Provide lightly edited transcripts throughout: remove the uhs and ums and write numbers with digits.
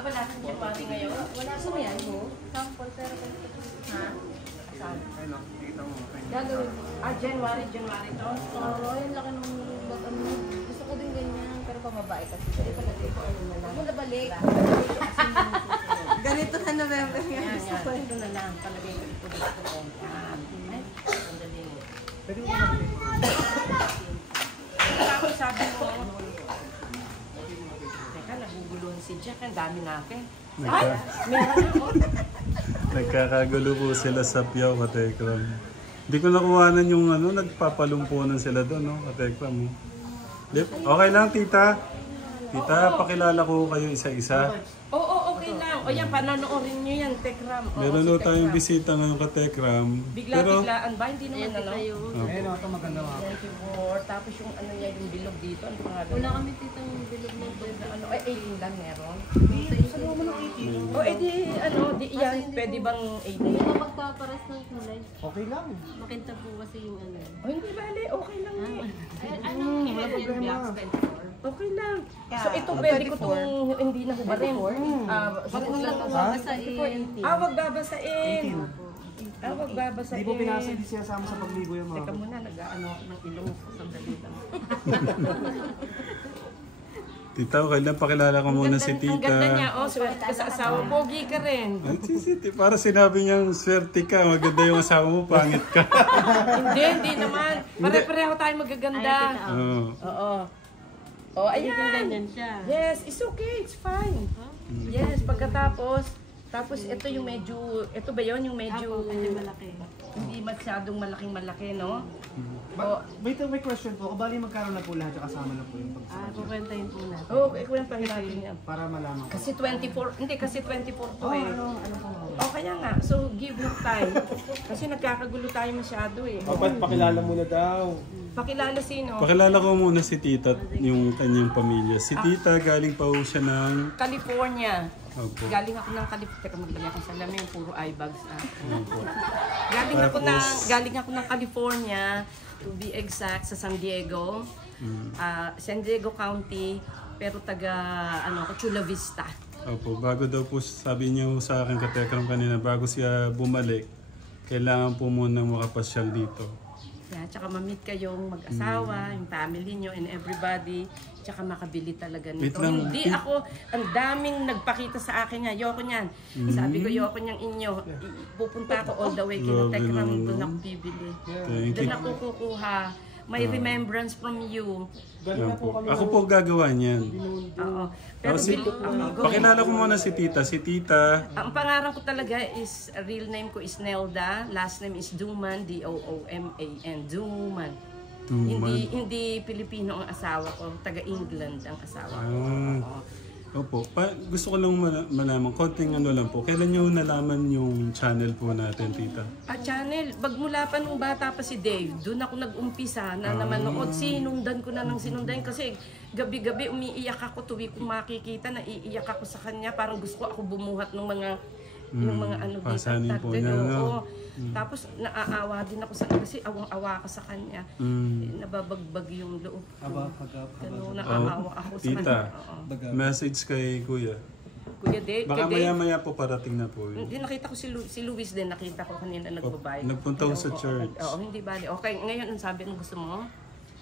Wala kang January ngayon? Wala ko yan, mo? Sample, pero Ha? Saan? Ayun, nakikita mo. Gagawin. January to? Oo, yung laki ng bag. Gusto ko din ganyan, pero pamabae kasi. Hindi pa natin ko ano na lang. Ako nabalik. Ganito na November nga. Gusto ko ito na lang. Palagay ko ito gusto ko. Sandali. Pwede mo nakikita. Ako sabi mo, teka, naguguluhan si Jack. Ang dami natin. Ay! Meron ako. Nagkakagulo po sila sa Piaw, Katekram. Hindi ko nakuhanan yung ano, nagpapalumpunan sila doon, no, Katekram. Okay lang, tita. Tita, pakilala ko kayo isa-isa. Oo, okay lang. O yan, panonoorin nyo yan, Tekram. Meron si na tayong Tekram. bisita ngayon, Katekram. Bigla-biglaan ba? Hindi naman alam. Ayun, ito maganda mga. 24. Tapos yung ano yan, yung bilog dito. Ano pangalan? Wala kami titang bilog na Ano, ay 18 lang meron. Saluha mo ng 18. O, di, ano, di yan, pwede bang 18? Hindi ba magkaparas ng kulay? Okay lang. Makinta po kasi yung ano. O, hindi bale, okay lang eh. Ano wala problema. Okay lang. So, ito pwede ko itong hindi na hubarin. Bakit nila po Ha? babasain? Wag babasain. 18. Wag babasain. Hindi po pinasa, hindi siya sama sa pagligo yung mga. Teka muna, nag-ano ako ng ilong. Sandali lang. Tita, okay lang, pakilala ko muna si Ang tita. ganda niya. Oh, swerte ka sa asawa. Pogi ka rin. Ay, para sinabi niyang swerte ka, maganda yung asawa mo, pangit ka. Hindi naman. Pare-pareho tayo magaganda. Oo. Oh, ayan. Ganyan siya. Yes, it's okay. It's fine. Yes, pagkatapos, tapos ito yung medyo, ito ba yun? Yung medyo, Medyo malaki. hindi masyadong malaking-malaki, no? May question po. Kabali magkaroon na po lahat at kasama na po yung pagsasama. Kukwentahin po natin. Oo, kwentahin natin yan. Para malaman ko. Kasi 24, hindi kasi 24 to eh. Ano po? Kaya nga, so give him time. Kasi nagkakagulo tayo masyado eh. Dapat pakilala muna daw. Pakilala sino? Pakilala ko muna si tita, yung kanyang pamilya. Si tita, galing pa po siya ng... California. Opo. Galing ako ng California. Teka, maglagay ako sa lamin, puro eye bags. Opo. Galing ako ng California, to be exact, sa San Diego. San Diego County, pero taga Chula Vista. Opo, bago daw po sabi niyo sa akin, Katekram, kanina, bago siya bumalik, kailangan po muna makapasyal dito. Yeah, tsaka ma-meet kayong mag-asawa, yung family nyo and everybody, tsaka makabili talaga Wait nito. lang. Hindi ako, ang daming nagpakita sa akin nga, ayoko niyan. Sabi ko, ayoko niyang inyo. Pupunta ako all the way, Grabe kinatekram, naman, doon no? ako bibili. Thank Doon you. ako kukuha. May remembrance from you. Opo. Ako po gagawa niyan. Oo. Pero Pakilala ko muna si tita. Si tita, ang pangalan ko talaga is, real name ko is Nelda, last name is Duman, D-O-O-M-A-N, Duman. Hindi Pilipino ang asawa ko, taga England ang asawa ko. Opo. Gusto ko lang malaman, konting ano lang po. Kailan niyo nalaman yung channel po natin, tita? Channel, magmula pa nung bata pa si Dave, doon ako nag-umpisa na manood. Sinundan ko na ng sinundan kasi gabi-gabi umiiyak ako tuwi kong makikita, naiiyak ako sa kanya. Parang gusto ko ako bumuhat ng mga yung mga ano dito. Pasanin po niya, no? Tapos naaawa din ako sa kanya kasi awang-awa ka sa kanya. Nababagbag yung loob ko. Ganun, naaawa ako sa Tita, kanya. message kay Kuya. Kuya Dave, Baka kay Dave, maya-maya po parating na po yun. hindi, nakita ko si Luis din, nakita ko kanina nagbabayad. Nagpunta ko sa church. Oo, hindi bali. Okay, ngayon ang sabi ng gusto mo?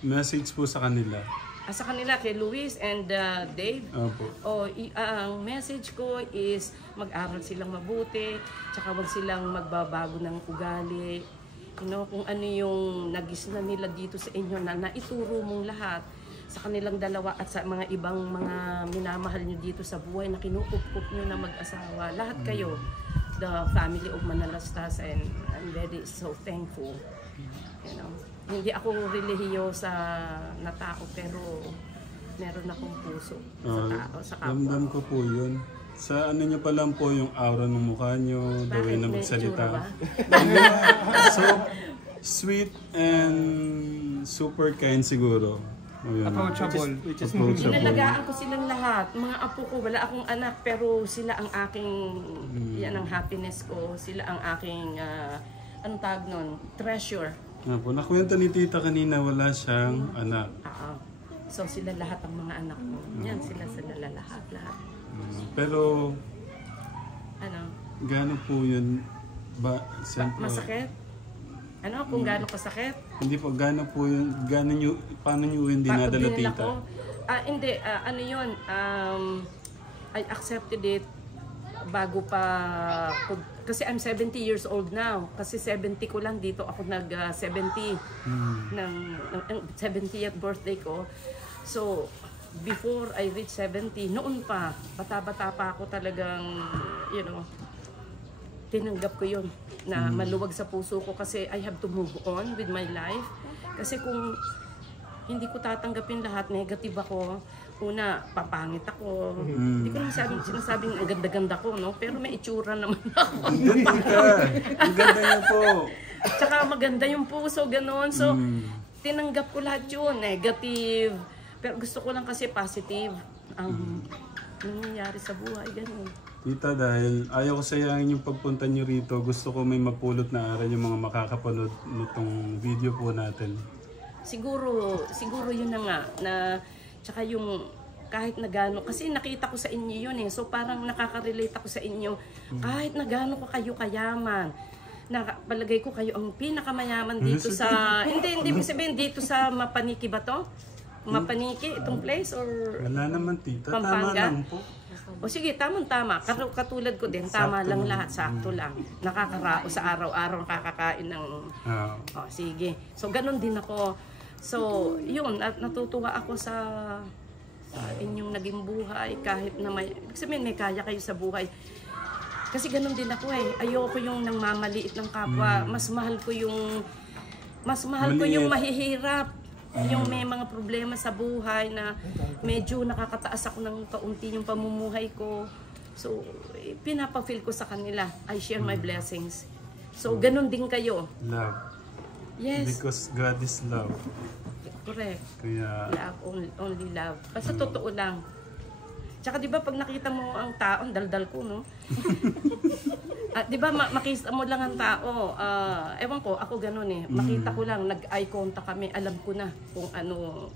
Message po sa kanila. Sa kanila, kay Luis and Dave. Opo. Ang message ko is mag-aral silang mabuti, tsaka wag silang magbabago ng ugali. You know, kung ano yung nagisna nila dito sa inyo na naituro mong lahat sa kanilang dalawa at sa mga ibang mga minamahal nyo dito sa buhay na kinukup-kup nyo na mag-asawa. Lahat kayo, the family of Manalastas, and I'm very so thankful. You know, hindi ako relihiyosa na tao, pero meron akong puso sa tao, sa kapwa. Ramdam ko po yun. Sa ano niyo pa lang po yung aura ng mukha niyo, the way na May itsura ba? magsalita. So, sweet and super kind siguro. Approachable. Inalagaan ko silang lahat. Mga apo ko, wala akong anak, pero sila ang aking, yan ang happiness ko. Sila ang aking, anong tawag nun? Treasure. Nakwento ni tita kanina, wala siyang anak. So sila lahat ang mga anak ko. Yan, sila lahat. Pero, Ano? gaano po yun ba? Masakit? Ano? Kung gaano kasakit? Hindi po, gaano po yun, paano nyo yun dinadala, Dinala tita? ko? Hindi, ano yun, I accepted it bago pa, kasi I'm 70 years old now. Kasi 70 ko lang dito ako nag-70 ng 70th birthday ko. So, before I reach 70, noon pa, bata-bata pa ako talagang, tinanggap ko yun na maluwag sa puso ko kasi I have to move on with my life. Kasi kung hindi ko tatanggapin lahat, negative ako, una, papangit ako. Hindi ko naman sinasabing ang ganda-ganda ko, no? Pero may itsura naman ako. Ang ganda niya po. Tsaka maganda yung puso, gano'n. So, tinanggap ko lahat yun, negative. Pero gusto ko lang kasi positive ang nangyayari sa buhay, gano'n. Tita, dahil ayaw ko sayangin yung pagpunta nyo rito, gusto ko may mapulot na aral yung mga makakapanood nitong video po natin. Siguro yun na nga, na tsaka yung kahit na gano'n, kasi nakita ko sa inyo yun eh, so parang nakaka-relate ako sa inyo, kahit na gano'n ko kayo kayaman, palagay ko kayo ang pinakamayaman dito sa, hindi ibig sabihin dito sa Mapaniki ba to? Mapaniki, itong place or Wala naman, tita. Tama Pampanga? lang po. O sige, tamang-tama. Katulad ko din, tama Sakto lang lang. lahat, sakto lang. Nakakarao sa araw-araw, nakakakain ng... O sige. So, ganun din ako. So, yun, natutuwa ako sa inyong naging buhay. Kahit na may... Sabihin, may kaya kayo sa buhay. Kasi ganun din ako eh. Ayoko yung nangmamaliit ng kapwa. Mas mahal ko yung... Maliit. Mahihirap. Yung may mga problema sa buhay na medyo nakakataas ako ng kaunti yung pamumuhay ko. So, pinapafeel ko sa kanila. I share my blessings. So, ganun din kayo. Love. Yes. Because God is love. Correct. Kaya, Love, only love. Basta totoo lang. Tsaka di ba pag nakita mo ang tao, ang daldal ko, no? Di ba makita mo lang ang tao, ewan ko, ako ganun eh. Makita ko lang, nag-eye contact kami, alam ko na kung ano.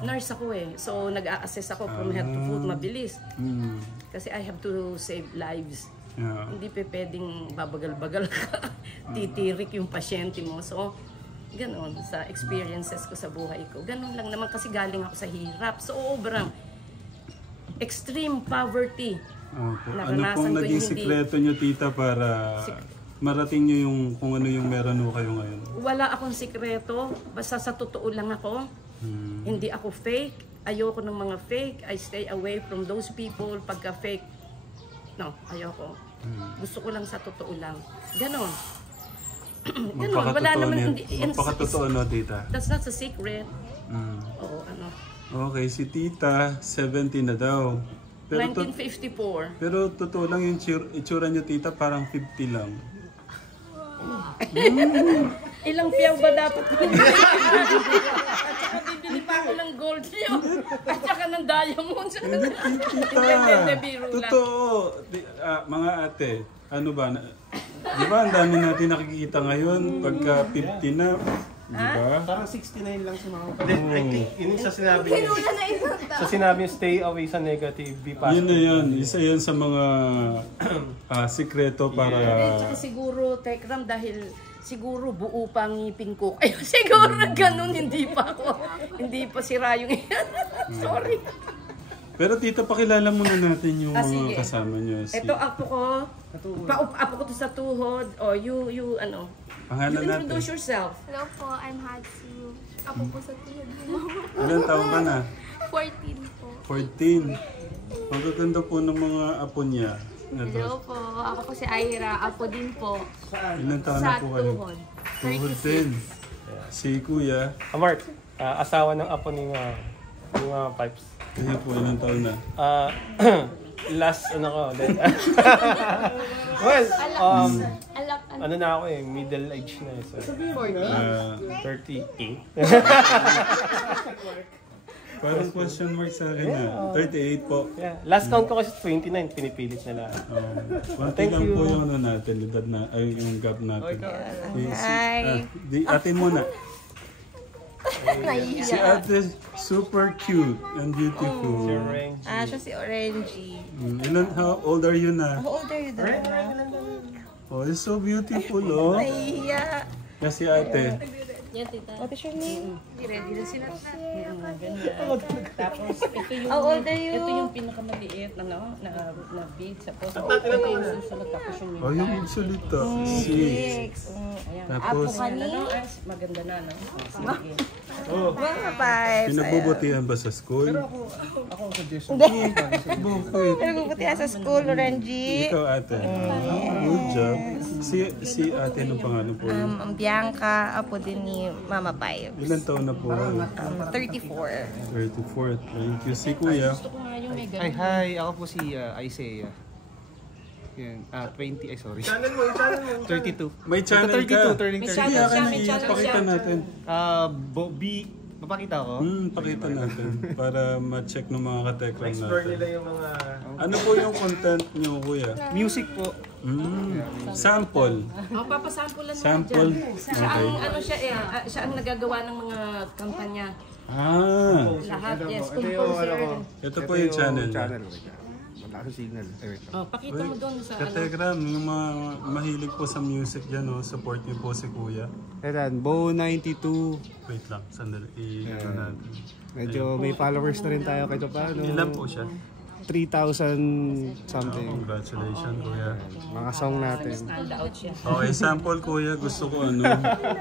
Nurse ako eh. So nag-a-assess ako from head to foot, mabilis. Kasi I have to save lives. yeah. Hindi pa pwedeng babagal-bagal ka. Titirik yung pasyente mo. So, ganun, sa experiences ko sa buhay ko. Ganun lang naman kasi galing ako sa hirap. So, sobrang extreme poverty. Opo. Ano Naranasan pong ko naging yung hindi- sikreto nyo, tita, para marating nyo yung kung ano yung meron ho kayo ngayon? Wala akong sikreto. Basta sa totoo lang ako. Hindi ako fake. Ayoko ng mga fake. I stay away from those people pagka fake. No, ayoko. Gusto ko lang sa totoo lang. Ganon. Ganon. Wala naman. Magpakatotoo, no, tita? That's not a secret. Oo, ano. Okay, si tita, 70 na daw. Pero, 1954. pero totoo lang yung itsura nyo, tita, parang 50 lang. Ilang piyaw ba dapat ko? At saka bibili pa ako ng gold yun. At saka ng diamonds. Hindi, biro lang. Totoo. Mga ate, ano ba? Di ba ang dami natin nakikita ngayon pagka 50 na? Di ba? Parang 69 lang si Mama. I think yun yung sa sinabi niya. Hinula na isang tao. Sa sinabi niya, stay away sa negative, be Yun positive. na yun. Isa yun sa mga sikreto para... Tsaka siguro, Tekram, dahil siguro buo pa ang ngipin ko. Ay, siguro na ganun, hindi pa ako. Hindi pa sira yung Sorry. Pero tita, pakilala muna natin yung Sige. mga kasama nyo. Ito apo ko. Apo ko to sa tuhod. O, you ano. You Pangalan natin. introduce yourself. Hello po, I'm Hatsu. Ako po sa tulad ni Mama. Ilan taon ka na? 14 po. 14. Ang gaganda po ng mga apo niya. Hello po, ako po si Aira. Apo din po. Ilan taon na Sa po kayo? tuhod. Tuhod din. Si Kuya, Mark, asawa ng apo ni Pipes. kaya po ilan taon na? Last, ano ko, well, Alak, ano na ako eh, middle age na eh. So, 38. Parang question mark sa akin na. 38 po. Yeah. Last count ko kasi 29, pinipilit na lang. Konti Thank lang you. po yung ano natin, edad na, ay yung gap natin. Hi. Ate muna. Nahihiya. Si ate, super cute and beautiful. Si Orange. Siya si Orangey. How old are you na? How old are you daw? Oh, it's so beautiful, oh. Nahihiya. Kasi ate, Yan, tita. What is your name? Ready na sila. Ganyan. Tapos, ito yung, How old are you? Ito yung pinakamaliit na bead. Tapos, ito yung susunod. Tapos yung oh, yung magsalita. Six. Ayan. Tapos, Maganda na, no? Sige. Mga vibes. pinagbubutihan ba sa school? Ako ang suggestion. Bakit? Nagbubutihan sa school, Orangey. Ikaw ate. Good job. Si ate, anong pangalan po? Ang Bianca, apo din ni Mama Pai. Ilan taon na po? 34. 34. Thank you. Si kuya. Gusto ko nga yung may Ay, ganun. hi. Ako po si Isaiah. Yan. 20. Ay, sorry. Channel mo, channel mo. 32. May channel ka. 32, turning May 32. channel siya, may channel Pakita siya. natin. Papakita ko? Pakita natin. Para ma-check ng mga katekram Explore nila natin. yung mga... Ano po yung content niyo, kuya? Music po. Sample. Papasample lang Sample. Siya ang, ano siya eh, siya ang nagagawa ng mga kampanya. Lahat, yes, composer. Ito po yung channel niya. Malakas signal. Pakita mo doon sa ano. Katekram, yung mga mahilig po sa music dyan, support niyo po si kuya. Etan, Bo 92. Wait lang, sandali. I-ano natin. Medyo may followers na rin tayo kahit paano. Ilan po siya? 3,000 something. Congratulations, kuya. Mga song natin. Stand out siya. Okay, sample kuya. Gusto ko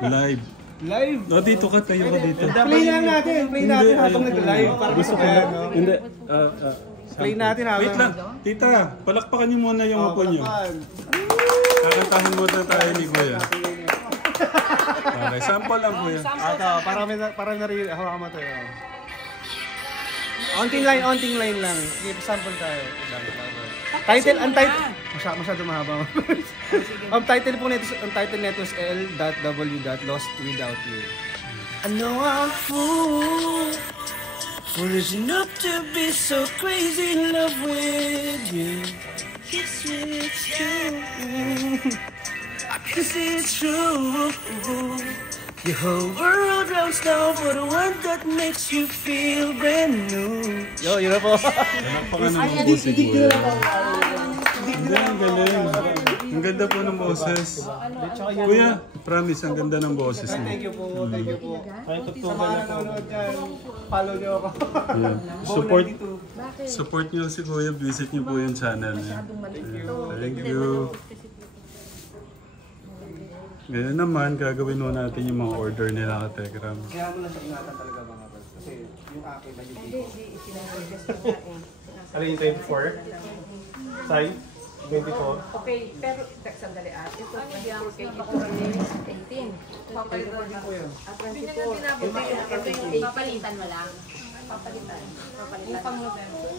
live. Live! No, dito ka, tayo ka dito. Play lang natin! Play natin habang nag-live. Para gusto ko yan, no? Hindi. Play natin habang... Wait lang. Tita, palakpakan niyo muna yung upo niyo. Kakantahin muna tayo ni kuya. Okay, sample lang kuya. Ito, para narinig. Hawakan mo tayo. Onting line lang. Sample tayo. Title, ang title. Masyado mahaba. Ang title nito is L.W.Lost Without You. I know I'm fool, foolish enough to be so crazy in love with you. Yes, it's true. Yes, it's true. The whole world rounds down for the one that makes you feel brand new. Yo, yun na po. Palakpakan ng upo si kuya. Hindi, ang galing. Ang ganda po ng boses. Kuya, promise, ang ganda ng boses mo. Thank you po. Ay, Sa tutugan mga na po. nanonood dyan, follow niyo ako. Support niyo si kuya. Visit niyo po yung channel niya. Thank you. Ngayon naman, gagawin mo natin yung mga order nila ka Telegram. Kaya mo na sa ingatan talaga mga bros. Kasi yung akin na yung Ano yung 24? Sign? 24? Okay, pero sandali ito 24K, ito is 18. Papalitan din po yun. At 24. Ito yung 18. Papalitan mo lang. Papalitan. Yung pang November.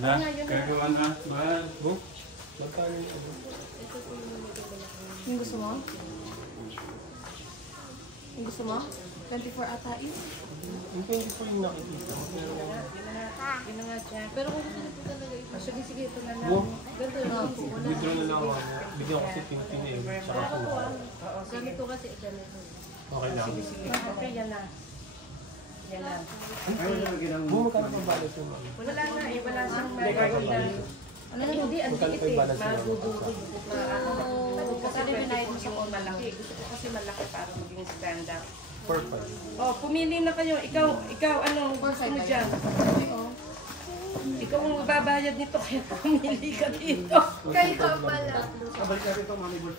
Na? Gagawa na. Mahal. Yung gusto mo? Yung gusto mo? 24 ata yun. Yung 24 yung nakikita. Pero kung gusto niyo po talaga ito. Sige, ito na lang. Ganito lang po. Bigyan na lang ako. Bigyan ko kasi 15 eh. Tsaka po. Ganito kasi ganito. Okay lang. Okay, yan na. Yan na. Magkano pa balas yung ano? Wala na eh, wala siyang magagawin na. Ano hindi, ang liit eh. Magudurog. Kasi pinahit mo sa malaki. Gusto ko kasi malaki para maging stand-up. Purple. Oh, pumili na kayo. Ikaw, ano, gusto mo dyan? Ikaw ang magbabayad nito, kaya pumili ka dito. Kayo pala. Kabalik natin ito, Mami Bird.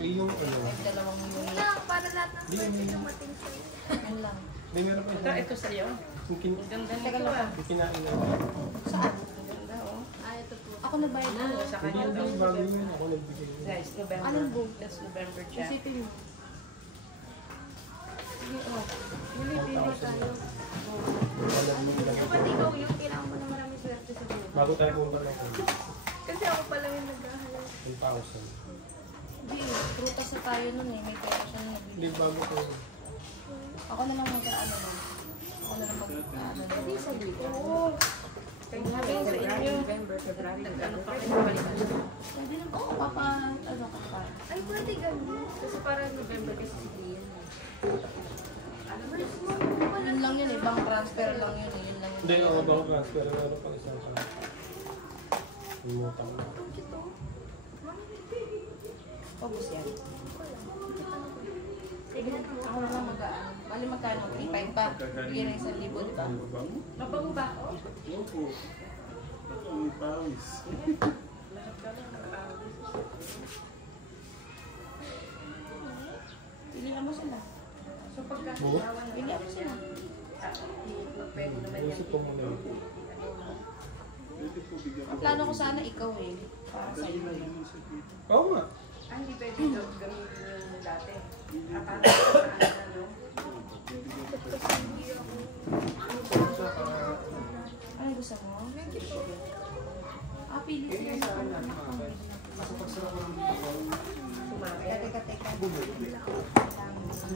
Eh yung ano? Wala, para lahat ng service dumating sa'yo. May meron pa Ito sa'yo. yung Ang ganda nito ah. kinain na. Ang ganda oh. Ito po. Ako nagbayad na. Sa kanya Hindi, daw. bago yun. Ako nagbigay. Guys, November. Anong book? That's November siya. Isipin mo. Sige, oh. Pili tayo. Dapat ikaw yung kailangan mo na maraming swerte sa buhay. Bago tayo pumunta lang. Kasi ako pa lang yung naghahalal. 10,000. Hindi, prutas na tayo nun eh. May pera siya na Hindi, nagbibigay. bago ko. Ako na lang mag-ano nun. Ako na lang mag-ano nun. Hindi, sabi ko. Sabi sa inyo. February, ano pa rin balikan. Pwede lang, oo, ano ka pa. Ay, pwede ganun. Kasi parang November kasi sige yan. Yun lang yun eh, bank transfer lang yun eh, yun lang yun. Hindi, ako ba transfer? Pero pang isang ka. Lumutang na. Ang cute oh. Focus yan. Ako na lang mag-aan. Bali magkano? 3.5 pa. Bigyan na 1,000, di ba? Mabango ba ako? Opo. Ako may pawis. Pilihan mo sila. So pagka Pilihan mo sila. pwede naman yan. Isip ko muna yun. Pwede po bigyan ko. Ang plano ko sana ikaw eh. Para sa iyo yun. Oo nga. Hindi pwede gamitin yung dati. Para sa ano. Ano gusto mo? Pili sila sa anak ko. Teka. Asan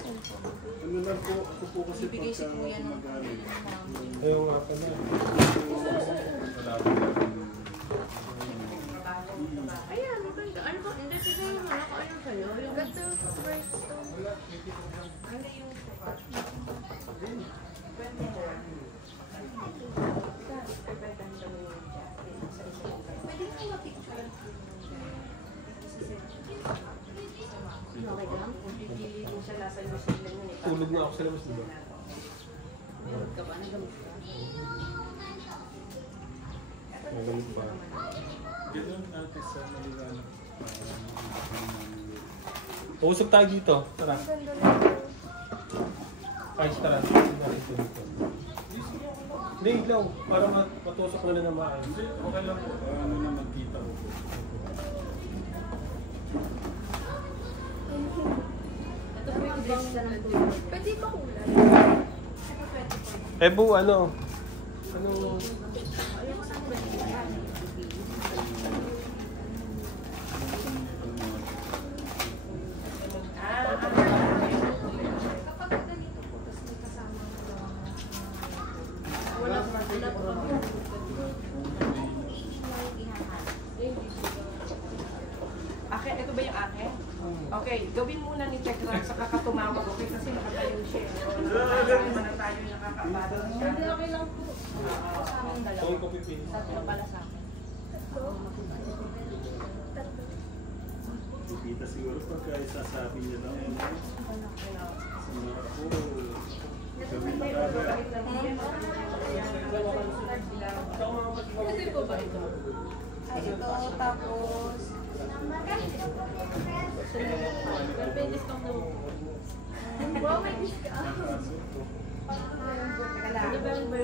cellphone? Ano lang po, ako po kasi Ibigay si kuya ng mag-alit. Ayaw nga pa na. Ayan, maganda. Ano ba? Hindi, sige yung ano sa'yo. Yung ganda birthstone. Ano yung Pwede mo ma-picture. okay lang? Pipili din siya nasa New Zealand yun eh. Tulog na ako sa labas, diba? Gamot ka ba? Nagamot ka? Nagamit pa. Ganun natin sa maliwanag. Usap tayo dito. Tara. Ang ganda na ito. Ay, tara. Usap natin ito dito. Hindi, ilaw. Para matusok na na maayos. Okay lang po. Ano na magkita ko. Ito po yung dress na ng tulog. Pwede ba kulay? Bu, ano? Anong... Ayoko sa pwede. Kapag ganito po, tapos may kasama ko lang. Wala pa Akin, ito ba yung akin? Okay, gawin muna ni Tekra sa kakatumawag, okay? Kasi nakatayo siya. Nakakasama na tayo, nakakabado na siya. Hindi, okay lang po. Sa aming dalawa. Kung kopipin. Tatlo pala sa akin. Kita siguro pagka isasabi niya lang. Ako, gawin na kagad. Ito po ba ito? Ay, ito, tapos... Wow, may discount. November yung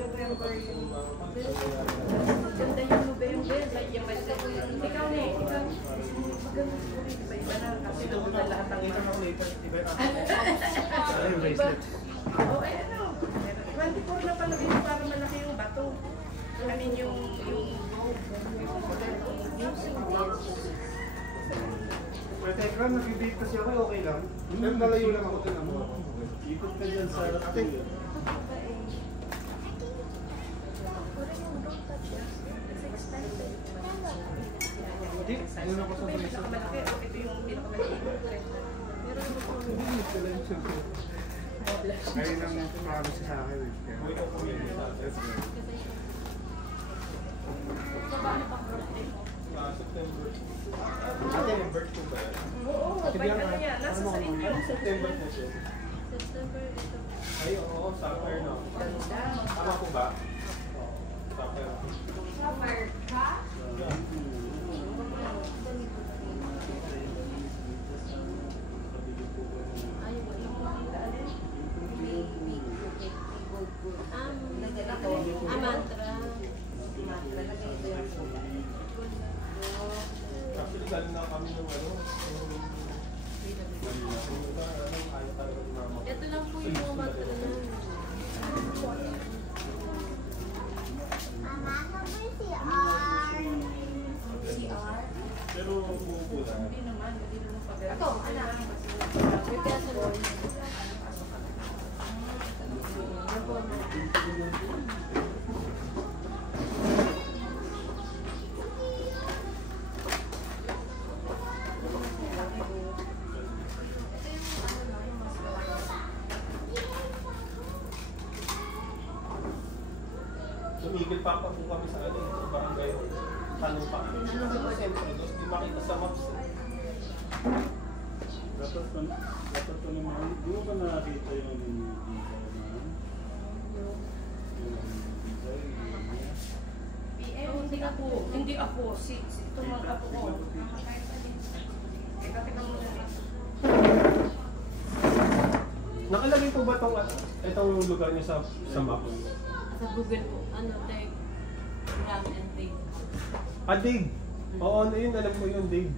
ganda yung November. Ikaw na eh. Ikaw. Iba na kasi doon na lahat ang ito. Oo, eh ano. 24 na pala dito para malaki yung bato. I mean yung Pwede ka, nag-date kasi ako, okay lang. Pero nalayo lang ako din mo. Ikot ka dyan sa harap ko yun. Parang yung don't touch it. It's expensive. Hindi, doon ako sa ito yung bracelet. pinakamalaki. O ito yung pinakamalaki. Pero Hindi, sila yung siyempre. Kaya nang promise sa akin eh. Kaya, let's go. September. Ate, yung birth ko ba yan? oo, by ano yan. Nasa sa inyo. September po siya. September ito. Ay, oo, summer na. Tama po ba? Oo, summer. Summer ka? Actually, galing na kami ng ano. Ito lang po yung mga mantra namin. CR. Pero umupo lang. Hindi naman. Hindi naman pag Ito, anak. May piyasa mo. Tumigil pa po kami sa ano, sa barangay. Tanong pa. Ano siyempre, gusto di makita sa maps. Dapat ko naman, di mo ba nakakita yung Hindi ako. Ito mga apo ko. Teka muna. Nakalagay po ba itong lugar niyo sa map? Sa Google po, ano, like, Ram and Dig. Dig! Oo, ano yun, alam ko yun, Dig.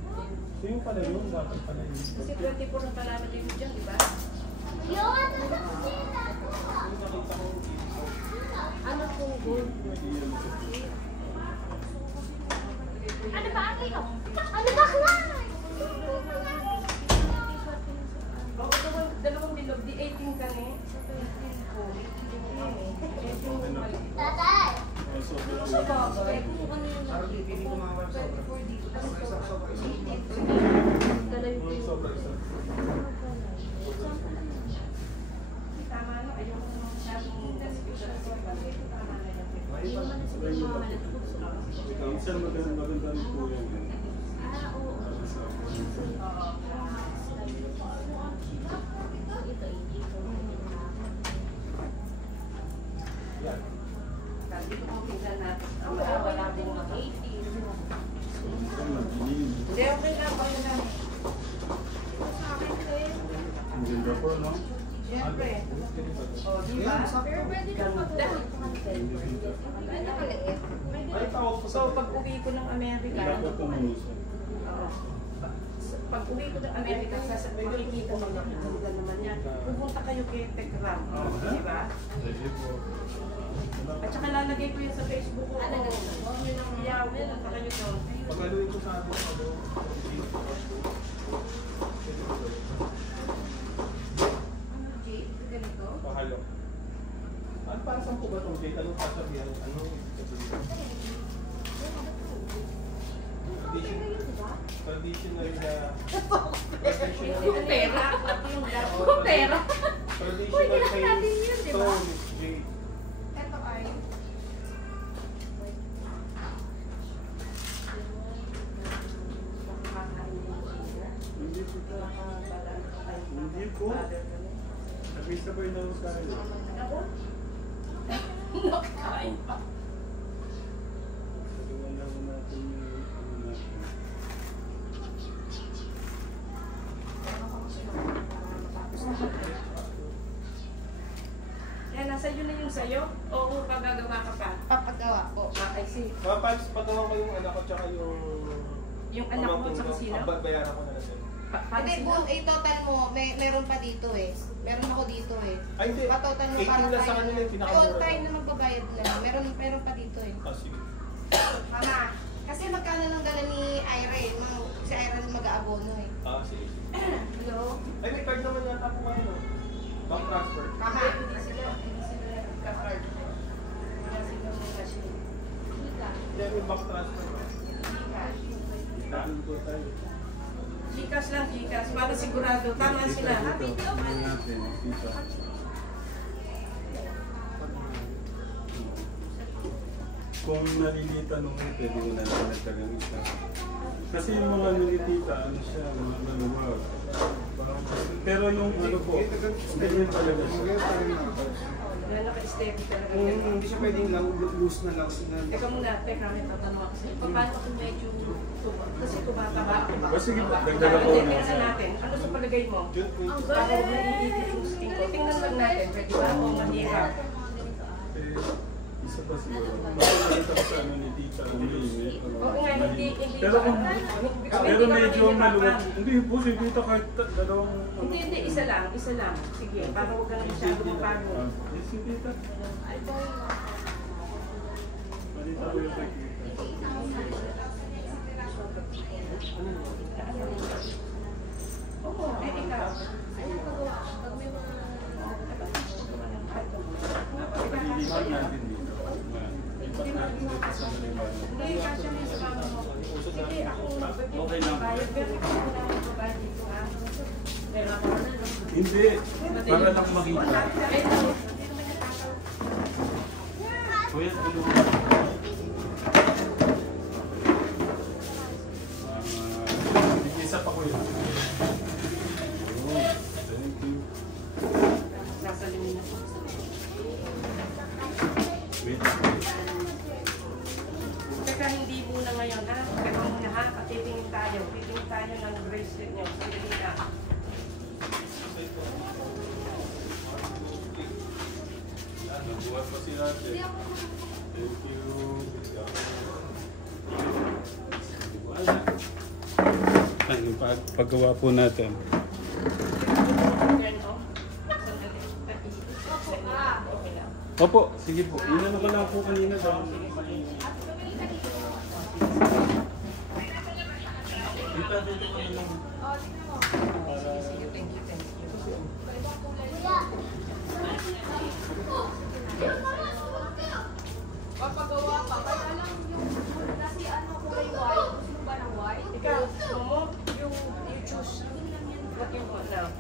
So yun pala yun, dapat pala yun. Kasi 24 na pala natin mo dyan, di ba? Ano pong gold? Ano ba ang iyo? Ano ba klan? Oo, dalawang bilog. Di 18 ka ne? Tatay! Sa bagay. Sobra isa. Tama na. Ayaw ko naman masyadong description. Tama na yan. Minsan maganda rin po yan. Yan. Kasi kung tingnan natin, wala pong 80. Hindi, okay lang. Okay lang. Sa akin, Chris. Ang ganda po, no? Siyempre. O, di ba? Pero pwede na Ganda. Pwede na maliit. Ay, tawag po So, pag uwi ko ng Amerika, Dapat po tumuso. pag uwi ko ng Amerika, makikita mo na ganda naman yan. Pupunta kayo kay Tekram. Di ba? At saka lalagay ko yan sa Facebook ko. Yeah, pupunta kayo doon. Pagaluin ko sa atin ako. Ganito? Pahalo. Ano para saan po ba itong Jade? Anong sasabihan? Ano? Traditional na... Yung pera. Yung pera. Traditional Chinese stone is Jade. Ito ay... Hindi po. Sabay-sabay na ako sa akin. Nakain pa. Sabihan lang natin yung ano natin. Yan, nasa yun na yung sayo? Oo, pagagawa ka pa. Papagawa ko. I see. Mga pals, pagawa ko yung anak ko tsaka yung... Yung anak mo sa sino? Bayaran ko na lang sir. Hindi, total mo, meron pa dito eh. Meron ako dito eh. Ay, hindi. Patotal mo 18 na sa kanila yung pinakamura. tayo na magbabayad na. Meron pa dito eh. Ah, sige. Mama, kasi magkano nang dala ni Ira eh. Si Ira mag-aabono eh. Ah, sige. Hello? Ay, may card naman yata po kayo. Bank transfer. Mama. Hindi sila nagka-card. Wala silang machine. Hindi, may bank transfer. Doon po tayo. Gcash lang, Gcash. Para sigurado. Tama sila. Dito. Ano natin? Dito. Kung nalilita nung pwede ko na lang nagtagang isa. Kasi yung mga nalilita, ano siya, mga maluwag. Pero yung ano po, ganyan talaga siya. Wala naka-steady talaga. Hindi siya pwedeng lang, loose na lang. Teka muna, teka may tatanong ako sa'yo. Paano kung medyo kasi tumataba ako ba? Sige po, dagdagan ko Tingnan na. natin. Ano sa palagay mo? Ang Para galing! huwag naiipit yung skin ko. Tingnan lang natin. Pwede ba? O mahirap? Isa pa siguro. Makikita ko sa ano ni Tita Umi. Oo nga, hindi. Pero kung, pero ka medyo mahirapan. maluwag. Hindi po, si Tita kahit dalawang... Hindi. Isa lang. Sige, para huwag ka na masyado mapagod. Yes, si Tita. Malita ko yung kay Tita. Oo, ikaw. Palilipan natin dito. Lipat natin dito sa Maliban. Hindi, kasi may sumama mo. Sige, ako. Okay lang. Bayad. Pero ikaw na ako babayad dito, ha? Pero ako na lang. Hindi, para lang makita. Kuya, ano? Isa pa kuya. Oh, thank you. Sasalimin na. Wait. Teka, hindi muna ngayon ha. Teka muna ha. Patitingin tayo. Titingin tayo ng bracelet nyo. Sandali na. Nabuhat pa si ate. Thank you. Ano, paggawa po natin. Yan o. Sandali. Okay lang. Opo, sige po. Inano ko lang po kanina daw. Dito, dito ko na lang. Sige, thank you, thank you. Papagawa pa. Kaya lang yung kasi ano ko may white. Gusto mo ba ng white? Ikaw, Momo, you choose. What you want now?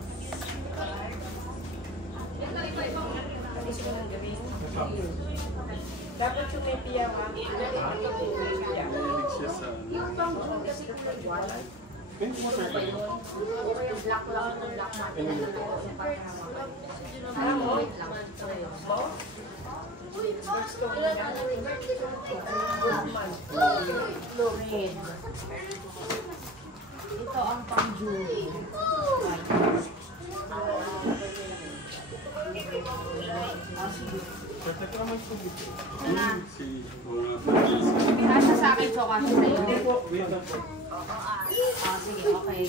Ito iba-ibang Gusto ko ng gawin. Dapat yung may piyawa. Mahilig siya sa ano. yung pang June kasi kulay white. Eh, motor pa yun. Yung black lang yung black natin. Alam mo? Wait lang. Mo? Gusto ko na. Red. Ito ang pang June. Si mga Kasya sa akin, so kasya sa'yo. wait lang po. Sige, okay.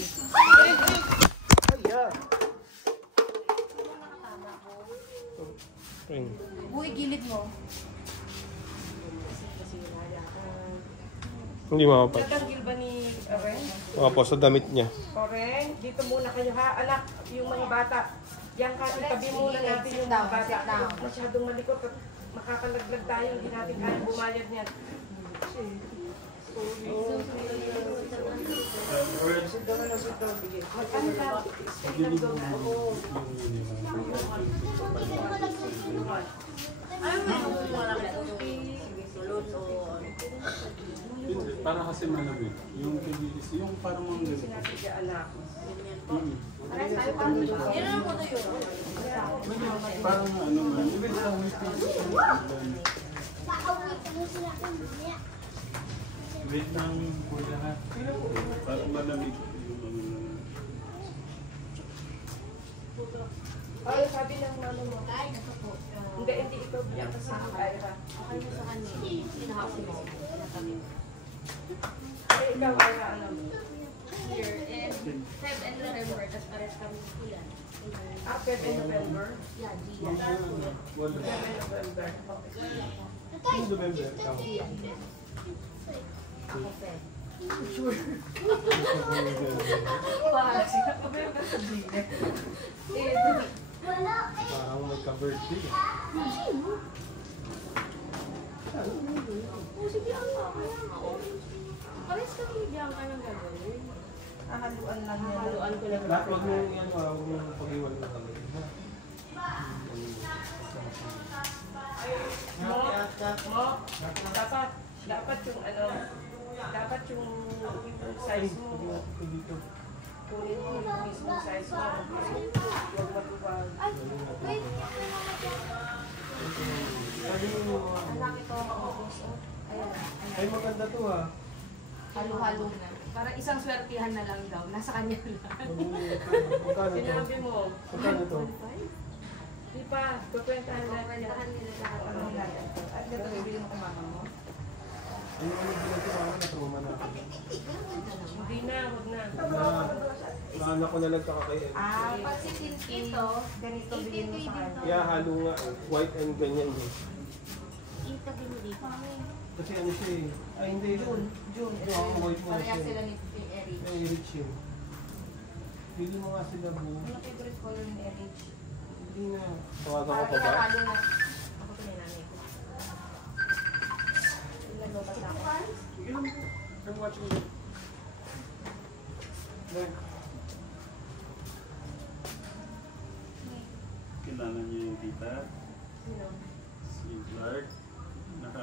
Buhay gilid mo. Hindi mapapag. Natanggil ba ni Ren? Mga po, sa damit niya. Ren, dito muna kayo ha. Anak, yung mga bata. Yan ka, itabi muna natin yung mga bata. Masyadong malikot at makakalaglag tayo. Hindi natin kaya bumayad niyan. Ano ba? Para kasi malamig. Yung kibilis, yung parang mga ganito. Sinabi ka anak. Parang ano man. Wait lang po lahat. Parang malamig. Ay, sabi ng mama mo. Hindi, hindi ito. Biyak kasi ng Ira. Ay, ikaw, Ira, ano? Here and Feb and November, tas pares kami kuya. Feb and November? Yeah, Gia. Wala. Feb and November. Yung November, ikaw. Ako Feb. Wala, sila pa ba yung kasabihin? Parang magka-birthday. Sige, ang pares kami diyan ka ng gagawin. Hahaluan lang yan. Haluan ko lang. Lahat wag mo yan, wag mo pag-iwan na kami. Dapat yung ano, dapat yung size mo. Dito. Kunin mo yung mismo size mo. Huwag matubag. Anak ito mga boss. Ayan. Ay, maganda to ha. Halo-halo na. Para isang swertihan na lang daw. Nasa kanya lang. Magkano to? Sinabi mo, Magkano to? di pa, kukwentahan natin yan. Kwentahan nila lahat. At natubili mo kumama mo? Ayun ang bilang ko mga natruma na. Hindi na, huwag na. Naanak ko na lang kakakain. Pag si ito, Ganito bigyan mo sa kanya. Kaya halo nga, white and ganyan din. ito binili ko. Kasi ano siya eh. Ay hindi, June. June. Ang white mo na Pareha siya. sila ni Eric. Ay, rich yun. Pili mo nga sila mo. Ano favorite color ni Eric? Hindi na. Tawagan ko Parang pa ba? inahalo na. Ako ito nanay ko. Ilan mo ba sa akin? I'm watching it. Then, Kilala niyo yung tita? Sino? Si Clark?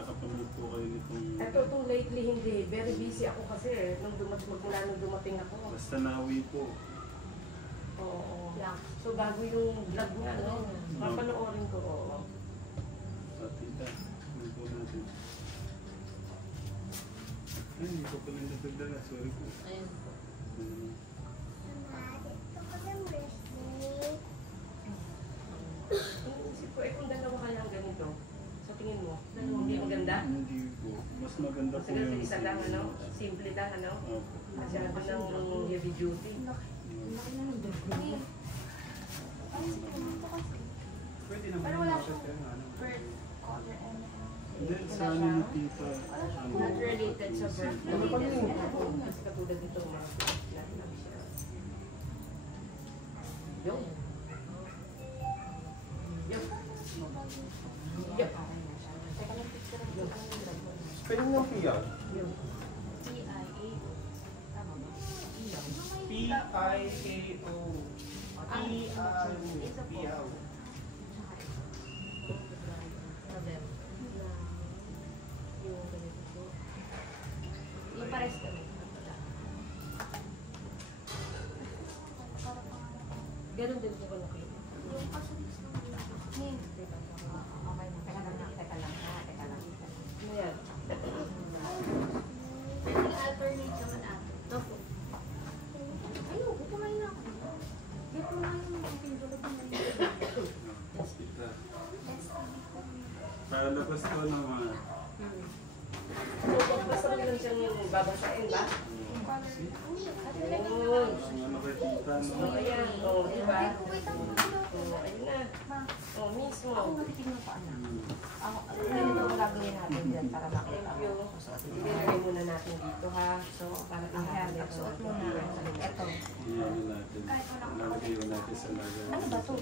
nakapamit po kayo nitong... Ito, itong lately hindi. Very busy ako kasi nung magmula nung dumating ako. Basta nawi po. Oo. So bago yung vlog niya, no? Papanoorin ko. Oo. Tita, ano po natin? Ay, hindi ko pala natagdala. Sorry po. Ayun po. Inisip ko, kung dalawa kaya ang ganito, sa tingin mo, hindi maganda? Hindi po. Mas maganda po Kasi yung... isa lang, ano? Simple lang, ano? Opo. Masyado ng heavy duty. Pwede naman. Pero wala siyang bird color and... Hindi, sa ano ni Tita? Not related sa birth. Kasi katulad dito, mga lang siya. Yung? Yung? Yung? Spelling ng Piyaw. Yung? P-I-A-O. Piyaw. Yung pares kami. Ganon din po ba na kayo? Yung kasunod Teka lang. Ano yan? Pwede alternate naman ate. Opo. Ayun, kumain na ako. Hindi ko na yung mga pinulog na Yes, Tita. Palabas ko naman. So, basta mo lang siyang babasain ba? Oo. Ang ano kay Tita, no? So, ayan. Oo, diba? Oo, ayun na. Oo, mismo. Tingnan ko anak. Ano ito gagawin natin dyan para makita Thank you. Ilagay muna natin dito, ha? So, para tingnan Suot mo na. Ito. Iyan natin. Nalagay yun natin sa lagay. Ano ba ito?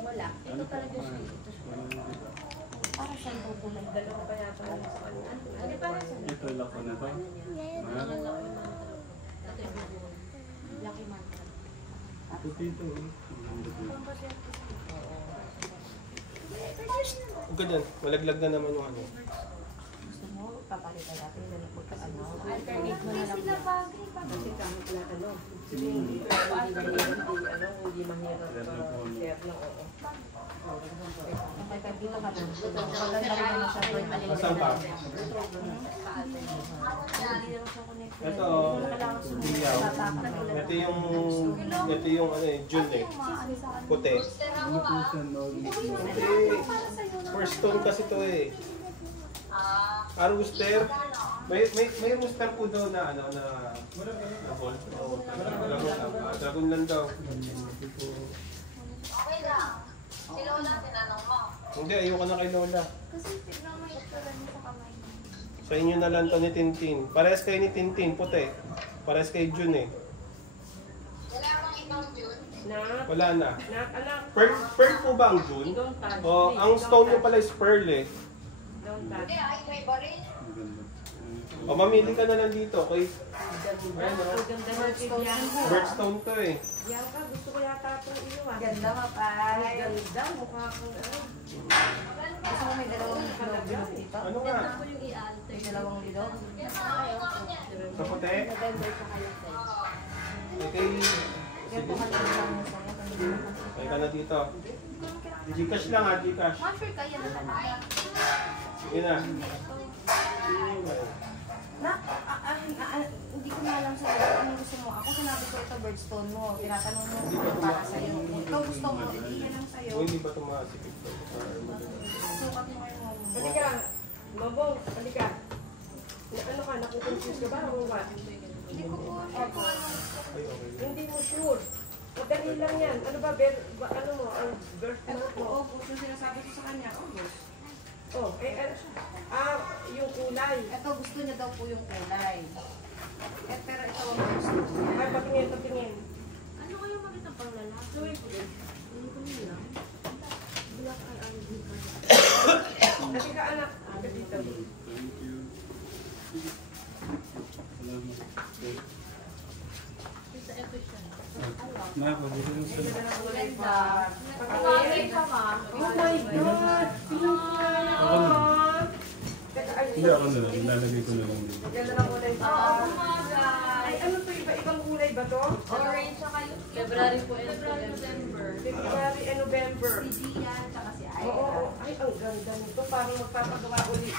Wala. Ano Ito talaga siya. Para siyang bubulay. Dalawa pa yata ang kanya. Ano para sa Ito, lako na to. Ha? Lucky mantra. Ito, Tito. Ang ganda po. Huwag ka dyan. Malaglag na naman yung ano. Gusto mo, papalitan natin na ano. Alternate mo na lang. Kasi kahit na ano, hindi mahirap share na, oo. Teka, dito ka na. Maganda rin naman siya. Masang pa? Ito, Piyaw. Ito yung ano eh, June eh. Puti. Ano po siya, no? Eh, first stone kasi to eh. Rooster. May rooster po daw na ano na ball. Dragon lang daw. Okay lang. Si Lola, tinanong mo. Hindi, ayoko na kay Lola. Kasi tignan mo yung tura niya sa kamay niya. Sa inyo na lang to ni Tintin. Parehas kayo ni Tintin, puti. Parehas kay June eh. Wala bang ibang June? Nak, Wala na. anak, Pearl po ba ang June? don't touch. O, please, ang don't stone mo touch. pala is pearl eh. Don't touch. Hindi, ay may baril. Ang ganda. O, mamili ka na lang dito. Kay Ganda. Ang ganda ng Bianca. Birthstone to eh. Bianca, gusto ko yata itong iyo, ah. Ganda mapay. Ang ganda, mukha kang ano. Gusto mo may dalawang bilog dito? Ano nga? Ako yung i-alter. May dalawang bilog? Sa puti? November sa kayo size. Eh, kay... Ganito ka lang lang sa'yo. Kaya ka na dito. Gcash lang ha, Gcash. Sure ka, yan na talaga. Sige na. Hindi ko na alam sa'yo anong gusto mo. Ako sinabi ko ito birdstone mo. Tinatanong mo kung para sa'yo. Ikaw gusto mo, hindi yan ang sa'yo. O, hindi ba tumasipig to? Sukat mo yung mo. Halika, Mabong, halika. Ano ka, nakukonfuse ka ba o what? Hindi ko po sure kung anong gusto ko. Ay, okay. Hindi mo sure. Madali lang yan. Ano ba, ano mo, ang birth Ito month po, mo? August yung sinasabi ko sa kanya. August. Oh, yung kulay. Ito, gusto niya daw po yung kulay. Pero ito ang gusto niya. Ay, patingin, patingin. Ano kayo makita pang lalaki? Ano ko nila? Black eye RV ka. Halika, anak. Halika dito. Thank you. Salamat. Sa efficient. Nakabili mo sa... Patingin. Oh my God! Pinaka! Teka, Hindi ako na lang, ilalagay ko na lang dito. Maganda ng kulay pa. Ay, ano to? Iba-ibang kulay ba to? Orange, saka February po and November. February and November. Si Gian, tsaka si Ira. Oo, ay, ang ganda nito. Parang magpapagawa ulit.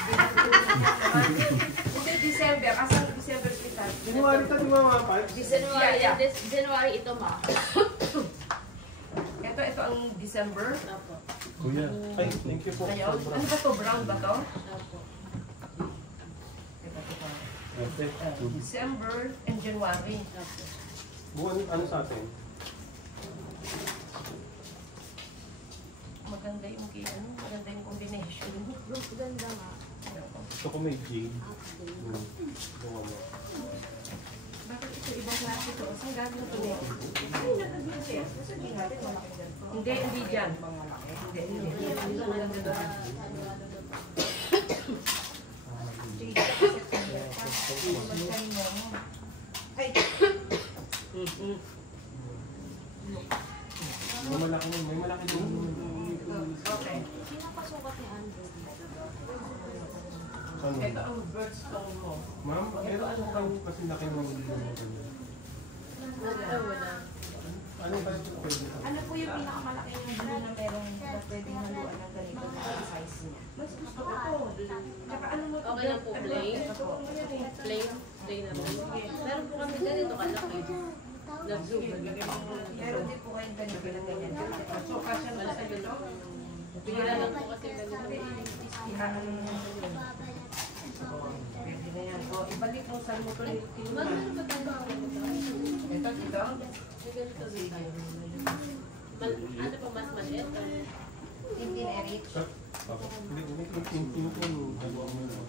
Hindi, December. Asan December kita? January ka di mga kapal? January, Yeah. January ito ma. Ito ang December. Opo. Kuya. Ay, thank you po. Ngayon, ano ba to? Brown ba to? Opo. Okay. December and January. Buwan, ano sa atin? Maganda yung maganda yung combination. Ganda nga. Gusto ko may jade. Buwan mo. Bakit ito ibang klase ito? Saan galing na ito? Ay, naka-beauty. Sabihin natin, malaki dyan. Hindi dyan. Hindi. Maganda doon. Ay, May malaki din. Okay. Sino pasukat ni Andrew? Ano? Ito ang birthstone mo. Ma'am, meron ano kang kasi laki ng Wala. ano ba ito pwede? ano po yung pinakamalaki yung blue na meron na pwedeng haluan ng ganito na size niya? Mas gusto ko ito. Tsaka ano mo ito? Okay lang po, plain. Plain na rin. Meron po kami ganito kalaki. Nag-zoom. Meron din po kayong ganito na ganyan. So, kasya na sa ito? Bigla lang po kasi ganito. Pwede na yan. So, ibalik mo sa mo ito. Mas meron pa tayo. Ito. May ganito din tayo. Ano pa mas maliit? Tintin Erich. Hindi, yung haluan mo na.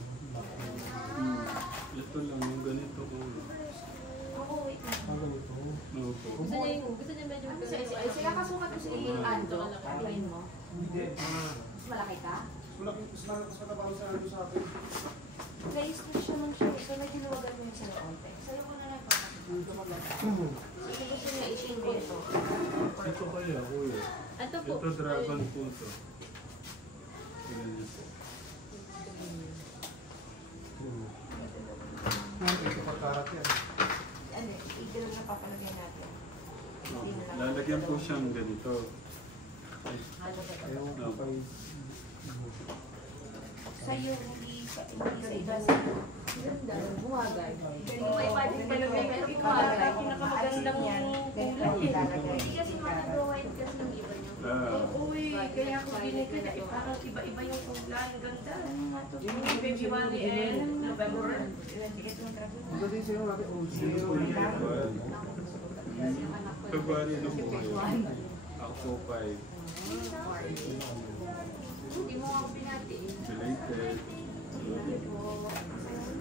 Ito lang, yung ganito ko. Oo, wait lang. Ganito. Opo. Gusto niya medyo Ay, sila kasukat ko si Ando. Tingin mo. Hindi. Mas malaki ka? Mas mataba sa ano sa akin. Guys, ko siya ng show. So, may tinawagan mo yung sa konti. Sa'yo ko na lang papakita. Sige, gusto niya i-shing ko ito. Ito kaya, kuya. Ito po. Ito dragon po ito. Tingnan niyo po. Ito pagkarat yan. Ano, i-drill na papalagay natin. Hindi na lang. Lalagyan po siyang ganito. Ayaw ko pa yung... Sa'yo, hindi sa iba sa Bumagay. May pwede pa lang may meron kumagay. Pinakamagandang kulay. Hindi kasi mag-white kasi ng iba niya. Uy, kaya ako binigyan na parang iba-iba yung kulay. Ang ganda. Yung February and November. Ito din sa'yo natin old Sino po yung February ano po kayo? Ako po 5. Hindi mo ako pinatiin. Belated.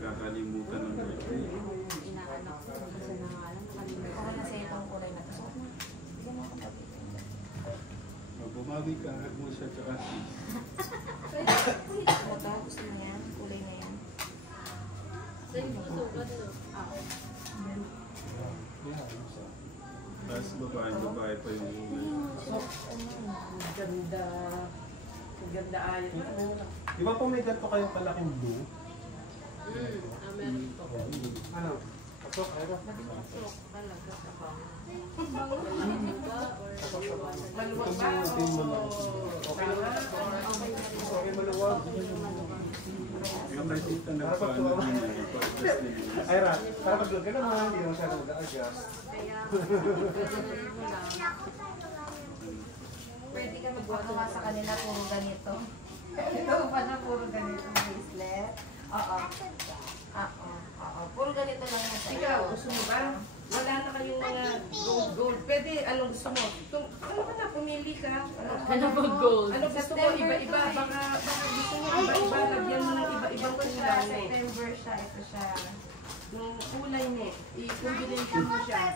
Kakalimutan ng birthday. Inaanak ko. Kasi nangalan. Nakalimutan. Ako na sa itong kulay na to. Bigyan mo ako pati. Pag bumawi ka, hag mo siya tsaka sis. Ano to? Gusto mo yan? Kulay na yan. Sa yung susukat no? Tapos babae pa yung Ang ganda. Ang ganda ayos. Di ba po may ganito kayong kalaking blue? Meron po. Ano? Pasok, ayaw ba? So, talaga sa bang. Malamig ba? Or Maluwag Ito ba? yung ating mga... Okay na. Okay, maluwag. yung kay tita nagpaano din yun. Ipag-adjust din yun. Ay, Rat, para pag ka naman, hindi naman siya nag-adjust. kaya Pwede ka magpagawa sa kanila puro ganito. Ito pa na puro ganito bracelet. Oo. Oo. Puro ganito lang na sa'yo. Ikaw, gusto mo ba? Wala na kayong mga gold. Pwede, anong gusto mo? Ano ka na, pumili ka. ano ba gold? Ano gusto mo? Iba-iba. Baka gusto mo iba-iba. Lagyan mo ng iba-ibang kulay. September siya. Ito siya. Yung kulay niya. I-combination mo siya.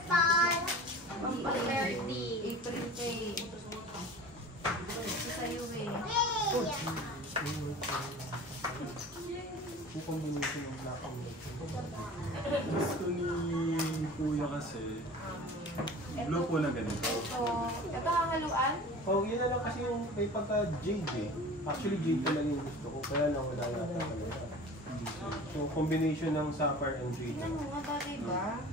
Pampalverdi. April Pay. Ito sa'yo eh. Yung combination ng black and white. Gusto ni kuya kasi, blue po na ganito. Ito hahaluan? Oh, yun na lang kasi yung may pagka-jade eh. Actually, jade ko lang yung gusto ko. Kaya lang wala yata talaga. So, combination ng sapphire and jade. Tingnan mo nga, bagay ba?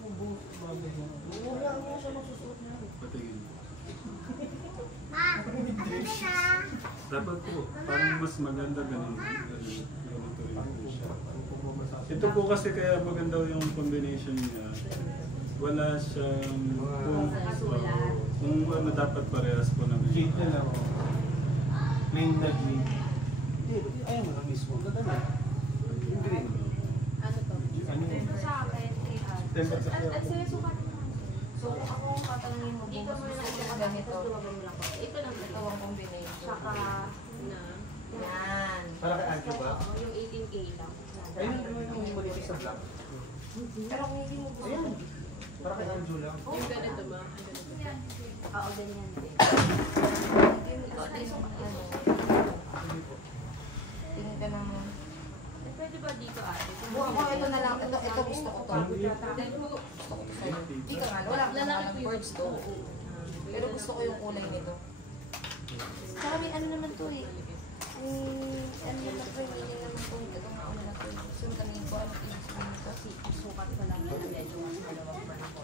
Bagay na. Wala mo siya magsusuot na. Patingin. Dapat po, parang mas maganda ganun. Ganito rin siya. Ito po kasi kaya maganda yung combination niya. Wala siyang kung ano dapat parehas po naman. Jade na lang. Plain na jade. Ayun mo na mismo. Ganda na. Yung green. Ano to? Ano yun? Ito sa akin, Temper sa kaya At po. sinusukat mo. So, kung ako tatanungin mo, Dito mo lang gusto ito ko ganito. tapos lumabay mo lang ko. Ito lang Ito ang combination. Saka na. Yan. Para kay Anjo ba? Oo, yung 18K lang. Ayun yung malipis sa black. Pero kung hindi mo gusto. Ayan. Para kay Anjo lang. Yung ganito ba? Ang ganito. Oo, ganyan din. Tingin ka naman. Eh, pwede ba dito ate? Ako, ito na lang. Ito gusto ko to. Hindi ka nga, wala ka nga ng words to. Pero gusto ko yung kulay nito. Saka may ano naman to eh. Ano naman to, meaning naman to. Itong mauna na to. Gusto mo tanongin ko, ano ibig sabihin nito? Sukat pa lang yan na medyo mas malawak pa na ko.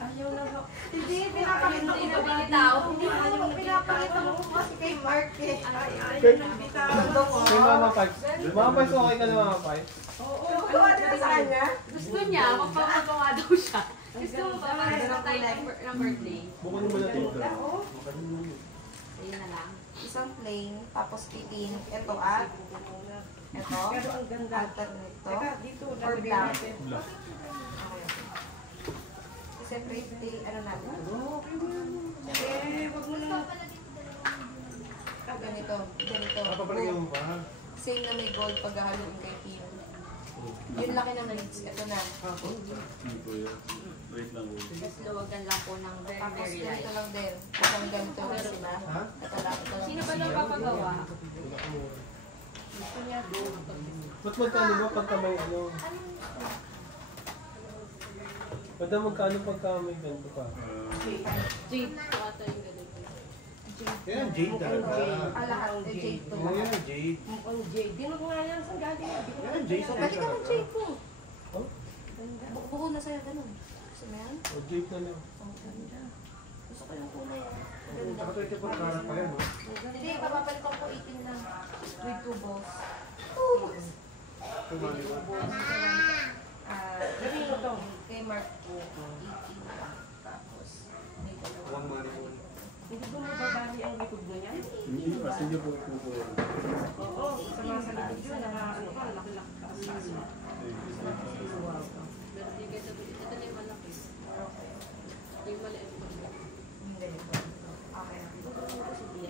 Ayaw na ako. Hindi, pinapakita mo ba bitaw? Hindi mo, pinapakita mo kasi kay Mark eh. Ayaw na bitaw. Kay Mama Pipe. Mama Pipe, okay ka na Mama Pipe? Ano na sa kanya? Gusto niya, magpapagawa daw siya. Gusto mo ba para sa tayo ng birthday? Bukod mo na dito. Ayun na lang. Isang plain, tapos pipin. Ito ah. Ito. Pero ang ganda. Alternate to. Teka, dito. Or lalagyan black. natin. Black. Separate day, ano natin? Eh, wag mo na. Ganito. Ganito. Papapalagyan mo ba? Same na may gold paghahaluin kay Kim. Yung laki ng leads. Ito na. Ano po yun? Wait lang. Tapos luwagan lang po ng very, Tapos very light. ganito lang din. Isang ganito lang sila. Ha? Ito lang. Ito lang. Sino ba nagpapagawa? Gusto niya doon. Ba't magkano ba pagka may ano? Ba't magkano pagka may ganito pa? Jade. Ata yung ganito. Yan, Jade talaga. Ah, lahat. Eh, Jade to. Oo, yan, Jade. Mukhang Jade. Di nga yan. Saan galing yan? Di ko Yan, Jade So, na balik ka ng Jade ko. Oh? Buko na sa'yo, ganun. Gusto mo yan? O, Jade na lang. Oh, ganda. Gusto ko yung kulay. Ganda. Saka 24 karat pa yan, no? Hindi, papapalit ko 18 lang. With 2 balls. 2 balls. Kanino to? Kay Mark po, 18 lang. Tapos, may dalawa. One money mo. Hindi ko mababali ang likod mo niyan. Hindi, kasi niyo po po po. Oo, sa mga sa likod yun, ano ka, laki-laki ka. Pero di kayo sabi, ito na yung malaki. Yung maliit pa. Hindi. Okay.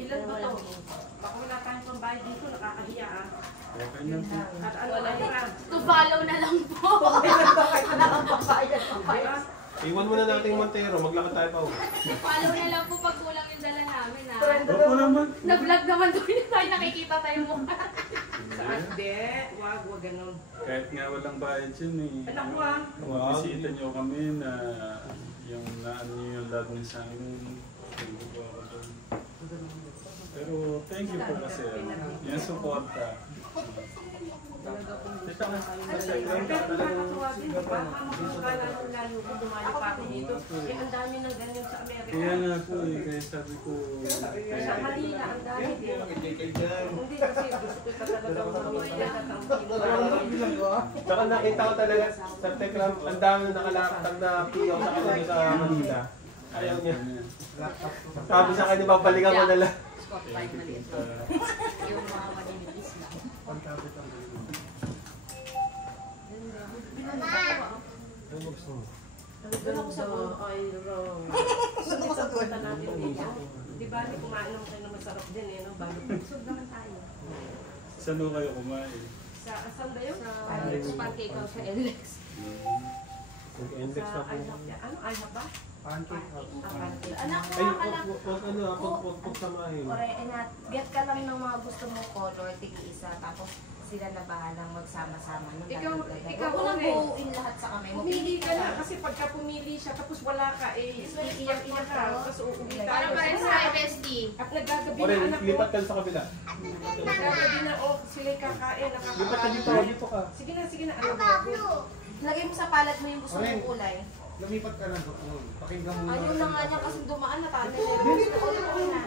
Ilan ba to? Baka wala tayong pambayad dito, nakakahiya ah. Okay na po. At ano ka? To follow na lang po. Iwan muna natin yung Montero, maglakad tayo pa. Follow na lang po pag kulang yung dala namin ha. Opo naman. Na-vlog naman doon yung tayo nakikita tayo mo. Saan? Hindi. Wag ganun. Kahit nga walang bayad yun eh. Anak mo ah. Bisita niyo kami na yung naano niyo yung love niyo sa amin. Thank you po ako doon. Pero thank you po kasi yung suporta. Teka na. Pero nakakatuwa din, di ba? Makakala ng layo ko, dumali pa ako dito. Eh, ang dami ng ganyan sa Amerika. Kaya nga po eh, kaya sabi ko. Sa Manila, ang dami din. Hindi kasi gusto ko pa talaga mamaya Saka nakita ko talaga sa Tekram, ang dami na nakalakad na piyaw sa kanila sa Manila. Ayaw niya. Sabi sa kanya, babalikan ko na lang. Spotlight maliit. Yung mga maninipis lang. Ano gusto mo? Doon ako sa ay wrong. Gusto ko sa punta natin dito. Di ba, kumain naman kayo na masarap din eh, no? Bago busog naman tayo. Saan ho kayo kumain? Saan ba yun? Sa pancake house sa LX. Mag-index na po. Ano, IHOP ba? Pancake house. Anak ko, Ay, anak. ano ah, pag samahin. Get ka lang ng mga gusto mo color, tigi isa. Tapos, sila na bahalang magsama-sama. Ikaw Huwag mo nang buuin lahat sa kamay mo. Pumili ka na kasi pagka pumili siya tapos wala ka iiyak-iyak ka tapos uuwi tayo. Para pa rin sa bestie. At nagagabi Ore, na anak lipat ka sa kabila. Nagagabi na sila'y kakain, Lipat ka dito, nakakakain. dito ka. Sige na, ano ba? Lagay mo sa palad mo yung gusto mong kulay. Lumipat ka lang doon. Pakinggan mo Ayaw na nga niya kasi dumaan na tatay. Gusto na.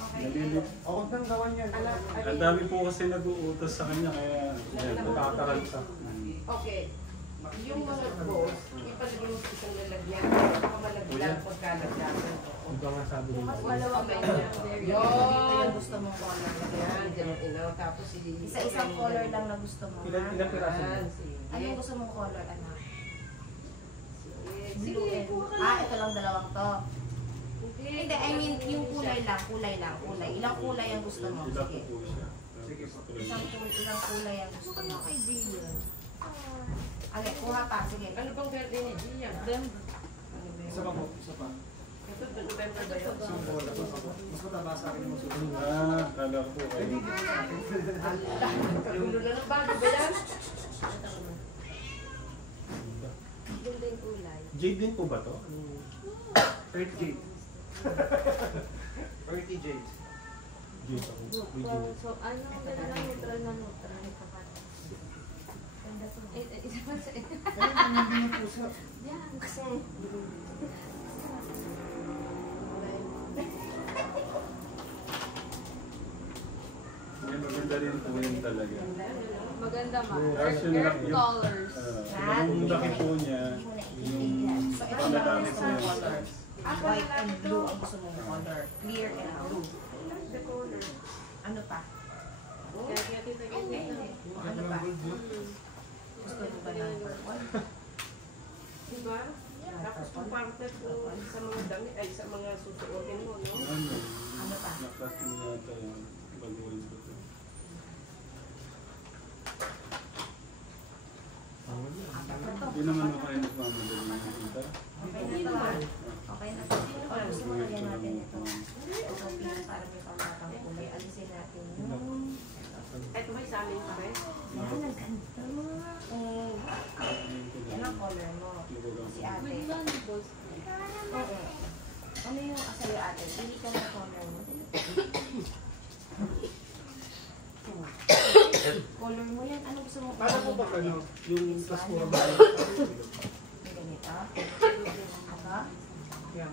Okay. Nalilip. Huwag nang gawan yan. Ang dami po kasi nag-uutos sa kanya kaya yan, natataranta. Okay. Yung mga balls, ipalagay mo sa isang lalagyan. Pamalagyan, pagkalagyan. Iba nga sabi nila. Wala kamay niya. Dito yung gusto mong color. Yan, ganun. Tapos Isa-isang color lang na gusto mo. Ilang piraso mo? Anong gusto mong color, anak? Sige, ito lang dalawang to. Hindi, I mean, yung kulay lang. Ilang kulay ang gusto mo? Ilan Sige. po siya. Ilang kulay ang gusto mo? Okay, kuha pa. Sige. Ano bang verde ni Gia? Isa pa po, isa pa. Ito, November ba yun? Mas mataba sa akin yung susunod. Kala ko po kayo. Kagulo na ng bago ba yan? Ganda yung kulay. Jade din po ba to? Earth Jade. Earthy Jade. Jade ako. May Jade. So, ano ang ganda ng neutral na neutral? Isa pa sa Ayun, hindi na puso. Yan. Yan, maganda rin po yun talaga. Maganda ma. Tapos yung Earth colors. yung laki po niya, yung So, ito lang panatamit yung niya. color. White and blue ang gusto mong color. Clear and blue. Ano pa? Kaya kita ganyan. Ano pa? Gusto mo ba number 1? Diba? Tapos kung parte po sa mga damit, ay sa mga susuotin mo, no? Ano pa? Nakas mo yata yung baguhin ko ito. Hindi naman ako kayo nagmamadali ng kita. Okay na to ha? Okay na to. O, gusto mo lagyan natin ito. Ito pink para may pangmatang kulay. Alisin natin yung... Ito ba sa amin pa rin? Yan, ang ganda. Yan ang color mo. Si ate. With mandibles. Oo. Ano yung sa'yo ate? Pili ka ng color mo. Color mo yan. Ano gusto mo? Paano po ba ano? Yung tas mo ba? May ganito. Aba? Yan.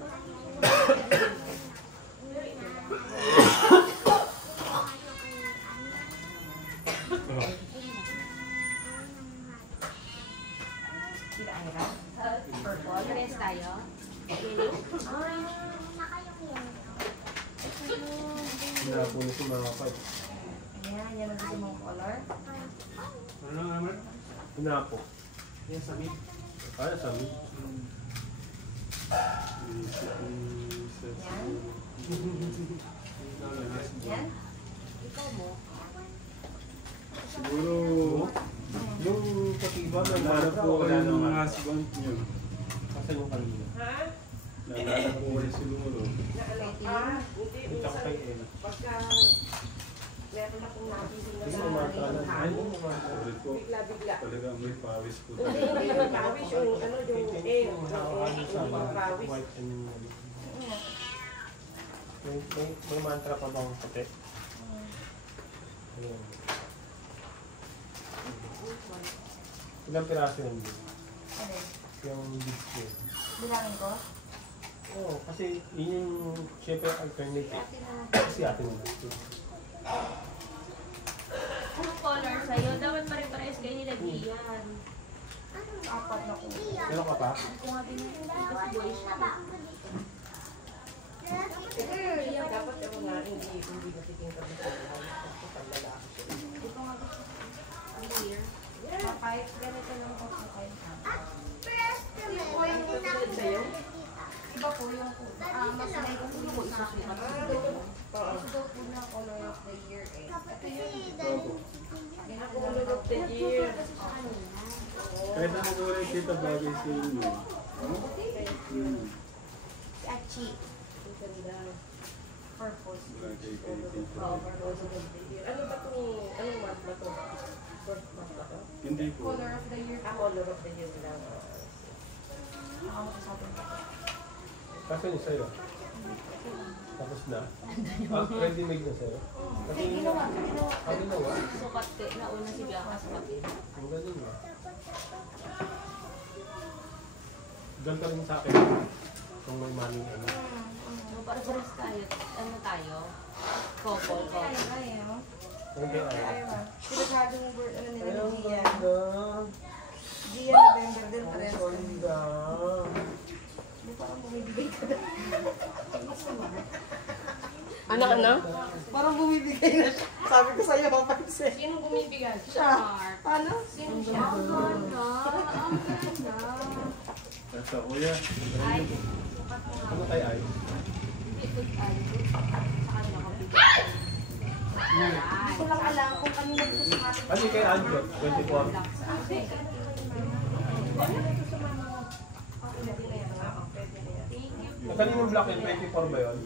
Sila Ira? Purple? Pares tayo. Hina po na si mga kapat. Ayan, yan ang gusto mong color. Ano na naman? Hina po. Yan sa mid. Ano sabi? Yan. Ikaw mo. Siguro, Yung katiba ng nalala mantra po o kayo wala ng naman? husband niyo. Kasi yung kanina. Ha? Nalala po kayo siguro. Na ano? Hindi, Ito ko minsan, kay Ella. pagka meron akong nabili na Kasi sa yung mantra na. Ay, halo, yung mantra. Ulit po, bigla-bigla. talaga may pawis po. Hindi yung pawis, yung ano, yung Yung yung pawis. white and may mantra pa bang puti? Ayan. Ilang piraso yun din? Ano? Yung beads ko. Bilangin ko? Oo, kasi yun yung syempre alternative. Ate na. Kasi atin na. Anong color sa'yo? Dapat pare-pares kayo nila Gian. Apat na ko. Meron ka pa? Kung nga binigyan ko si Boy siya. Dapat ako nga, hindi natiting ka sa kapag lalaki siya. Ito nga gusto. Clear. Papayat, ganito lang ako sa kayo. Katulad sa'yo? Iba po yung masanay ko po yung isusukat. Ito daw po na color of the year eh. Ito yung Color of the year. Kahit ako po rin kita bagay sa inyo. si Achi. Ang ganda. Purpose. Oo, purpose of the year. Ano ba itong, anong month ba ito? First month ba ito? Hindi po. Color of the year. Color of the year lang. Ako sa sabi ko. Kaso yung sa'yo. Tapos na. Ready made na sa'yo. Kasi ginawa. Ginawa? Sukat ka, nauna si Bianca sukatin. Ang galing ah. Doon ka rin sa akin. Kung may money ano. So, para pares tayo. Ano tayo? Couple. Ayaw. Ang kaya ay. Ayaw. Pinaghagang ano nila Ay, ang ni Gia. ganda. Gia, November din Ang pares. ganda. Hindi parang bumibigay ka na. Ano? Parang bumibigay na siya. Sabi ko sa'yo, papansin. Sinong bumibigay? Siya. Paano? Sino siya? Ang ganda. Ang ganda. Basta kuya. Ay, sukat mo nga. Ano kay ay? Ikot ay. Sa kanila ko bigay. Hindi ko lang alam kung kanino gusto sa atin. Ano kay Anjot? 24. Ang kaninong black yun? 24 ba yun?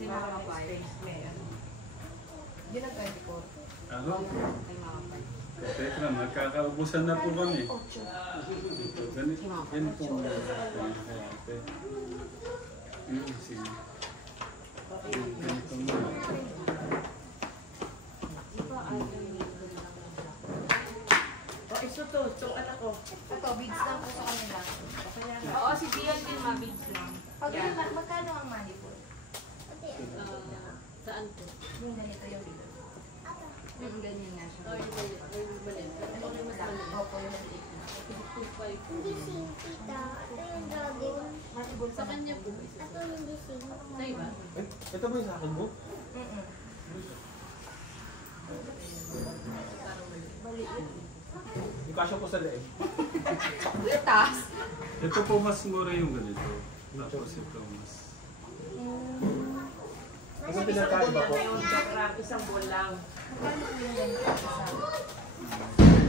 Yun ang 24. Ano? Teka lang, nagkakaubusan na po kami. Ito, ganito. Yan po. Ate. Sige. Ganito mo. Ito to, itong anak ko. Ito, beads lang po sa kanila. Oo, si Dian din mabigs lang. Pag ganun, magkano ang money po? Saan po? Yung ganito yung beads. Ganyan nga siya. Opo, yung maliit na. Hindi sing, tita. Ito yung dragon. Sa kanya po. Ito hindi sing. Sa'yo ba? Ito ba yung sa akin mo? Yung kasya ko sa leeg. Taas. Ito po mas mura yung ganito. Tapos ito mas... Ano pinagkaiba po? Ngayon, tsaka isang buwan lang.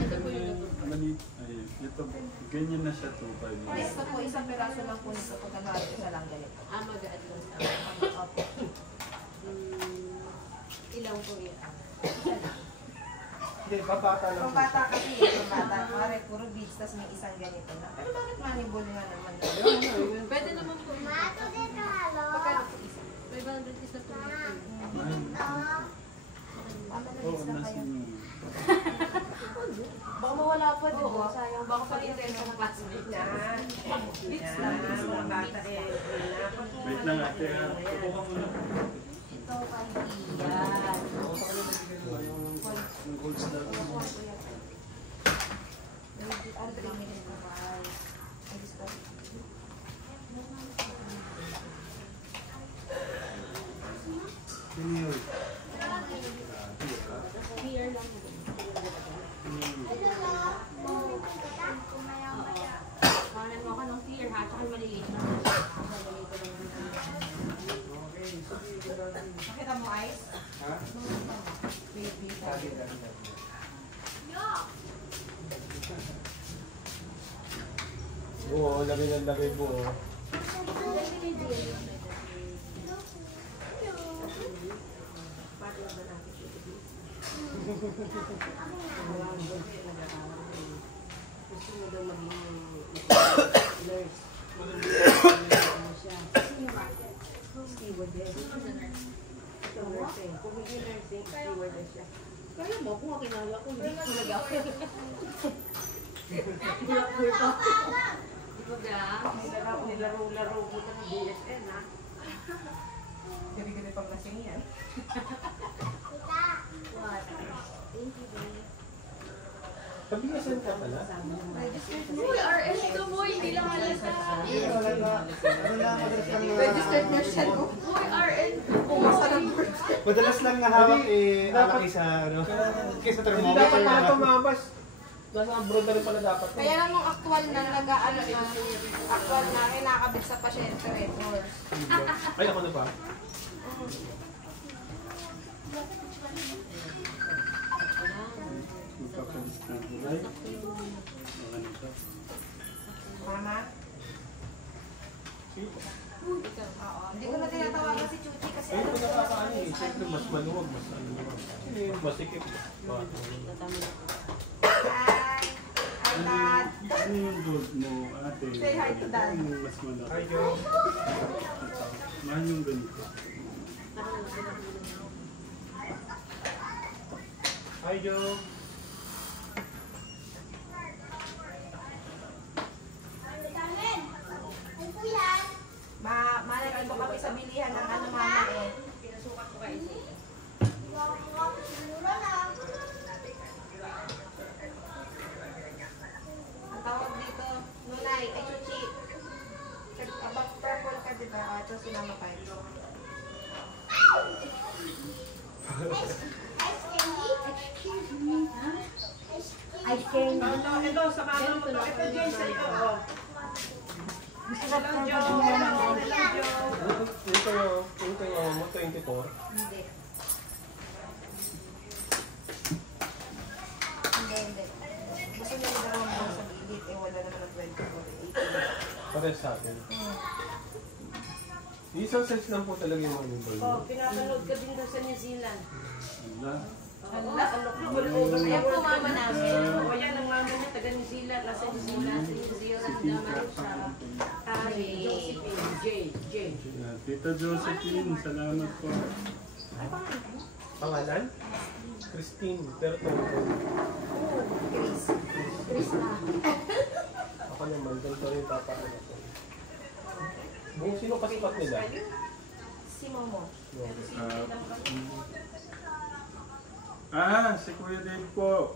Ito po yung Mali, ay, ito, ganyan na siya 2.5. Ito po, isang peraso lang po nito pag nagalit ko lang ganito. magaan lang sa Opo. ilang po yun. Hindi, babata lang. Kung bata kasi, kung bata, pare, puro beads, tas may isang ganito na. Pero bakit manibol nga naman na? Pwede naman po. Mato din halo. Magkano po isa? 500 isa po. Oo, nasa Baka mawala pa, di ba? Sayang, baka pag-intend sa classmate na. Beads lang. Mga bata eh. Wait lang ate, tubukan mo na. Ito, pantiyan. Yung gold star. Kanan mo ako ng clear ha, tsaka maliliit na. Nakita mo, Ice? Ha? Baby. Oo, lagay ng lagay po. Gusto mo daw maging nurse. Ano siya? Stewardess. Ito nursing. Kung hindi nursing, stewardess siya. Kaya mo, kung kinala ko, hindi ko nag-ako. Blackboard pa. Di ba ga? Nilaro-laro ko ng DSN, ha? Gabi-gabi pang lasing yan. What? Thank you, babe. Pabigasan ka pala. Uy, RS ka mo, hindi lang halata. Registered nurse siya, no? Uy, RN. Pumasa ng birth. Madalas lang nahawak alaki sa ano, kaysa Hindi thermometer. dapat na tumabas. Nasa abroad na rin pala dapat. Kaya lang nung actual na nag-ano na, actual na, kinakabit sa pasyente, red nurse. Ay, ako na pa. Magpapalis na po. Ay, ano siya? Mama? Oo, hindi ko na tinatawagan si Chuchi kasi Ay, alam ito ko nakakaano eh. siyempre mas maluwag, mas ano naman. Masikip. Ano yung gold mo, ate? Say hi to Dad. Ano yung mas malaki? Hi, Joe. Mahal yung ganito. Hi, Joe. Malagay ko kami sa bilihan ng ano mama eh. Pinasukat ko kayo. Ang tawag dito, Nunay, ay Chuchi. Abang purple ka diba? Ito si Mama Pai. Ice cream. Ito, sa kanan mo to. Ito, Jay, sa iyo. Oh. Hello, Joe. Ito yung mo, 24. Hindi. Hindi. Gusto niya yung dalawang buwan sa gilid, eh wala naman ang 24, 18. Pares sa akin. Isang size lang po talaga yung mga ball. Oh, pinapanood ka din daw sa New Zealand. Wala. Ayan po mama namin. O yan, ang mama niya, taga New Zealand. Nasa New Zealand. Sa New Zealand naman siya. Josephine. Jay. Tita Josephine, salamat po. Pangalan? Christine. Pero ito. Chris na. Ako naman, ganito yung papaan ako. Buong sino kasipat nila? Si Momo. Si Kuya Dave po.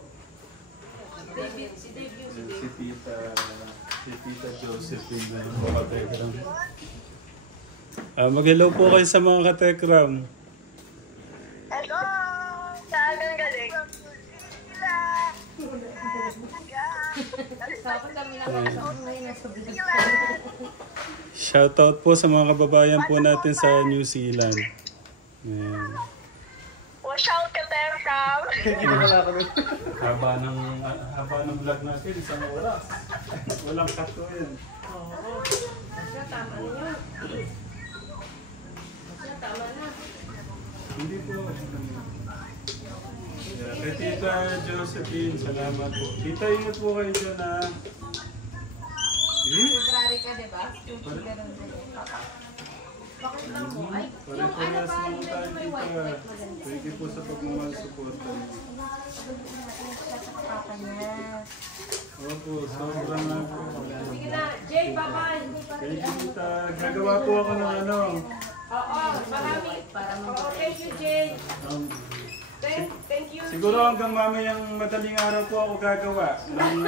Si Dave yung Si Tita Josephine. Mag-hello po kayo sa mga katekram. Hello! Saan ang galing? Tapos kami lang ngayon nasa bilis. Shoutout po sa mga kababayan po natin sa New Zealand. Ayan. Watch out ka, Tercam! Haba ng vlog natin, isang oras. Walang cut ko yan. Oo. Masya, tama na yun. Masya, tama na. Hindi po. Kay Tita Josephine, salamat po. Tita, ingat po kayo dyan ha. February ka, diba? Chuchi ka rin din. Bakit lang mo? Ay, Pare-parehas naman tayo, Tita. Thank you po sa pagmamahal support. Papa niya. Opo, sobrang nga po. Sige na, Jay, bye-bye. Thank you, Tita. Gagawa po ako ng ano. Oo, marami. Oo, thank you, Jay. Thank you. Siguro hanggang mamayang madaling araw po ako gagawa. Ng,